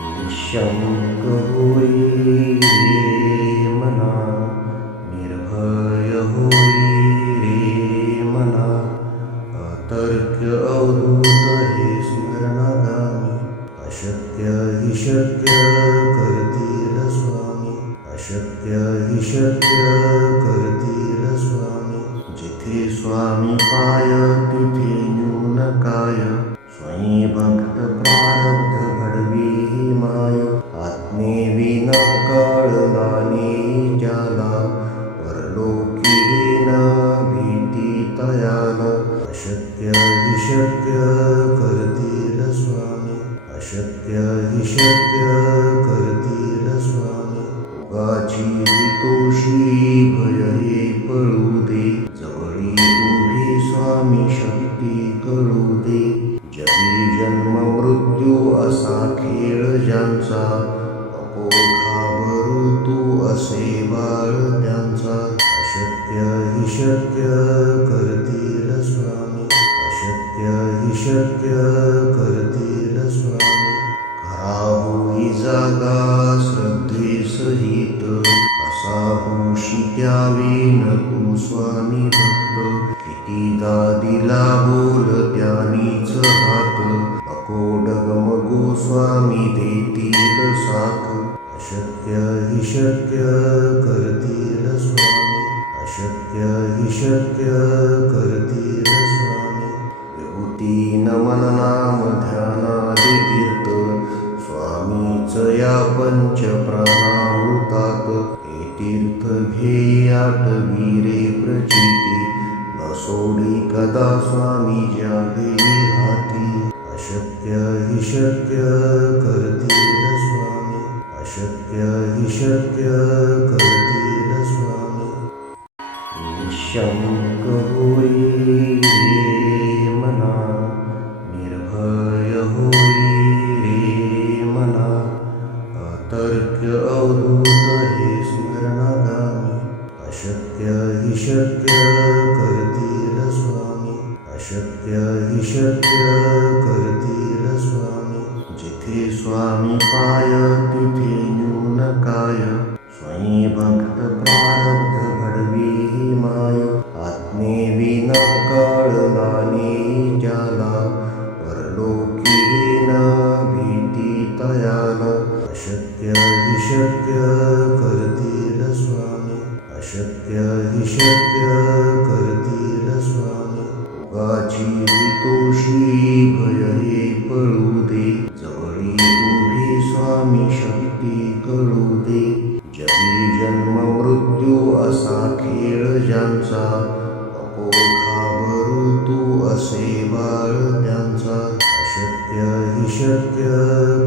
निःशंक होई रे मना, निर्भय होई रे मना, अतर्क्य अवधूत हे स्मरणागामी, अशक्य हि शक्य करतील स्वामी, अशक्य हि शक्य करतील स्वामी. जिथे स्वामी पाय तिथे न्यून काय, स्वयं भक्त प्रारब्ध घडवी ही माय. आत्मेविना कळला नाही ज्याला, परलोकी न भीती तयाला. अशक्य हि शक्य करतील स्वामी, अशक्य हि शक्य करतील स्वामी. उगाची तोषी भय हे पळू दे, जवळी उभी स्वामी शक्ती कळू दे. जगी जन्म मृत्यू असा खेळ ज्यांचा, नको घाबरू तू असे बाळ त्यांचा. अशक्य हि शक्य करतील स्वामी, अशक्य हि शक्य करतील स्वामी. खरा होई जागा श्रद्धे सहित, असा होशी द्यावी न तू स्वामी भक्त. कितीदा दिला बोल त्यानीच हात, नको डगमगू स्वामी देतील साथ. अशक्य हि शक्य करतील स्वामी, अशक्य हि शक्य करतील स्वामी. विभूती नमन नाम ध्यानादि तीर्थ, स्वामीच या पंच प्राणामृतात. हे तीर्थ घेई आठवी रे प्रचिती, न सोडी कदा स्वामी ज्या घेई हाती. अशक्य हि शक्य करतील स्वामी, अशक्य हि शक्य करतील स्वामी. निःशंक होई रे मना, निर्भय होई रे मना, अतर्क्य अवधूत हे स्मरणागामी. अशक्य हि शक्य करतील स्वामी, अशक्य हि शक्य करतील स्वामी. जिथे स्वामी पाय तिथे न्यून काय, स्वयं भक्त प्रारब्ध घडवी ही माय. आत्मेविना कळला नाही ज्याला, परलोकी न भीती तयाला. अशक्य हि शक्य करतील स्वामी, अशक्य हि शक्य करतील स्वामी. उगाची तोषी भय हे पळू दे, जवळी उभी स्वामी शक्ती कळू दे. जगी जन्म मृत्यू असा खेळ ज्यांचा, नको घाबरू तू असे बाळ त्यांचा. अशक्य हि शक्य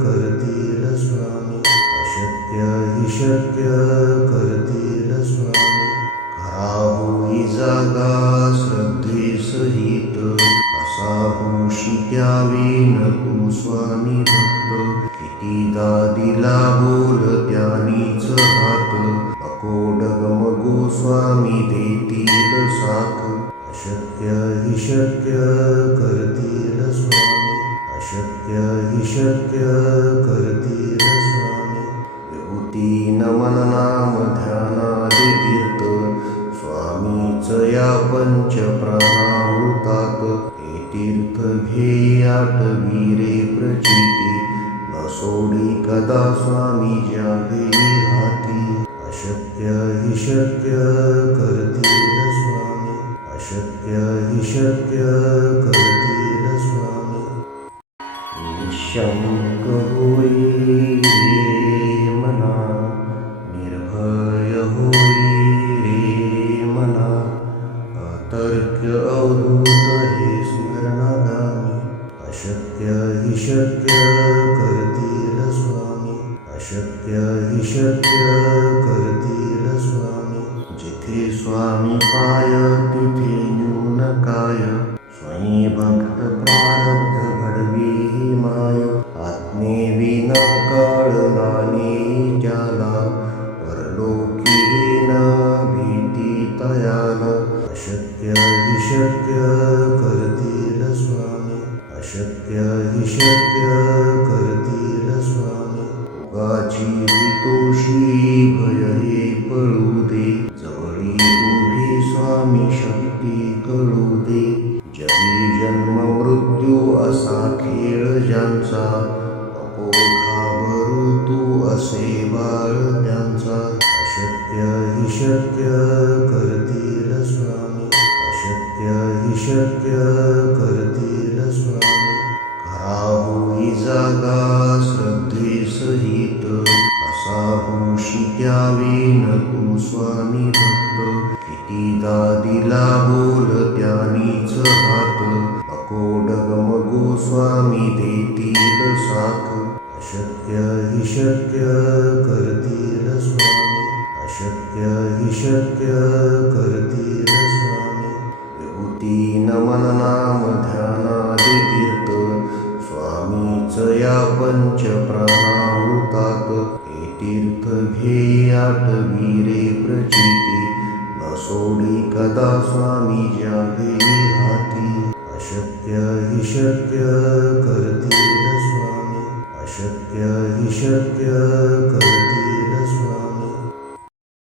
करतील स्वामी, अशक्य हि शक्य करतील स्वामी. खरा होई जागा श्रद्धे सहित, असा होशी द्यावी न तू स्वामी भक्त. कितीदा दिला बोल त्यानीच हात, नको डगमगू स्वामी देतील साथ. अशक्य हि शक्य करतील स्वामी, अशक्य हि शक्य करतील स्वामी. विभूती नमन नाम ध्यानादि तीर्थ, स्वामीच या पंच प्राणामृतात. हे तीर्थ घेई आठवी रे प्रचिती, न सोडी कदा स्वामी ज्या घेई हाती. अशक्य हि शक्य करतील स्वामी, अशक्य हि शक्य करतील स्वामी. निःशंक होई रे मना, निर्भय होई रे मना, अतर्क्य अवधूत हे स्मरणागामी. अशक्य हि शक्य करतील स्वामी, अशक्य हि शक्य करतील स्वामी. जिथे स्वामी पाय तिथे न्यून काय, स्वयं भक्त प्रारब्ध घडवी ही माय. आत्मेविना कळला नाही ज्याला, परलोकी न भीती तयाला. अशक्य हि शक्य करतील स्वामी, अशक्य हि शक्य करतील स्वामी. भोगाची हितोषी भय हे पळू दे, जवळी उभी स्वामी शक्ती कळू दे. जगी जन्म मृत्यू असा खेळ ज्यांचा, नको घाबरू तू असे बाळ त्यांचा. अशक्य हि शक्य करतील स्वामी, अशक्य हि शक्य करतील स्वामी. खरा होई जागा श्रद्धे सहित, कसा होशी त्यावेन तू स्वामी भक्त. कितीदा दिला बोल त्यानीच हात, नको डगमगू स्वामी देतील साथ. अशक्य हि शक्य करतील स्वामी, अशक्य हि शक्य करतील स्वामी. विभूती नमन नाम ध्यानादि तीर्थ, स्वामीच या पंच प्राणामृतात. हे तीर्थ घे आठवी रे प्रचिती, न सोडी कदा स्वामी ज्या घेई हाती. अशक्य हि शक्य करतील स्वामी, अशक्य हि शक्य करतील स्वामी.